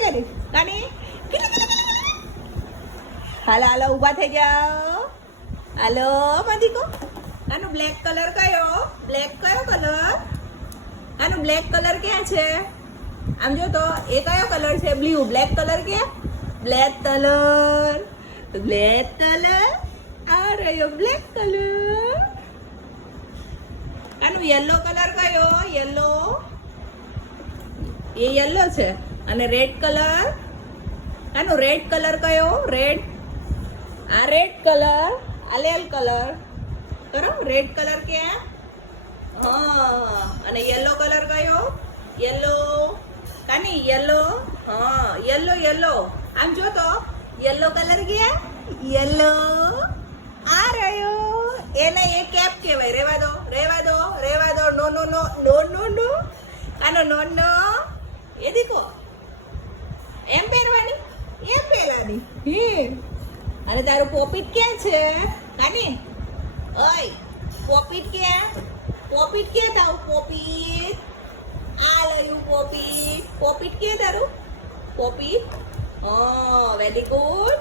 કરી કાની હાલો હાલો ઊભા થઈ જાઓ હાલો મધીકો આનો બ્લેક કલર કયો કલર આનો બ્લેક કલર ક્યાં છે આમ જો તો એ કયો કલર છે બ્લુ બ્લેક કલર ક્યાં બ્લેક કલર આ રહ્યો બ્લેક કલર આનો યલો કલર કયો એ યલો છે અને રેડ કલર આનો રેડ કલર કયો રેડ આ રેડ કલર આ લાલ કલર કરો રેડ કલર ક્યાં હા અને યલો કલર કયો યલો કાની યલો હા યલો આમ જો તો યલો કલર ક્યાં યલો આ રહ્યો એને એ કેપ કહેવાય રેવા દો નો આનો નો એ દીકો એમ પહેરવાની હે અને તારું પોપીટ ક્યાં છે કાની ઓય પોપીટ ક્યાં તારું પોપીટ આ લયું પોપીટ ક્યાં તારું પોપીટ વેરી ગુડ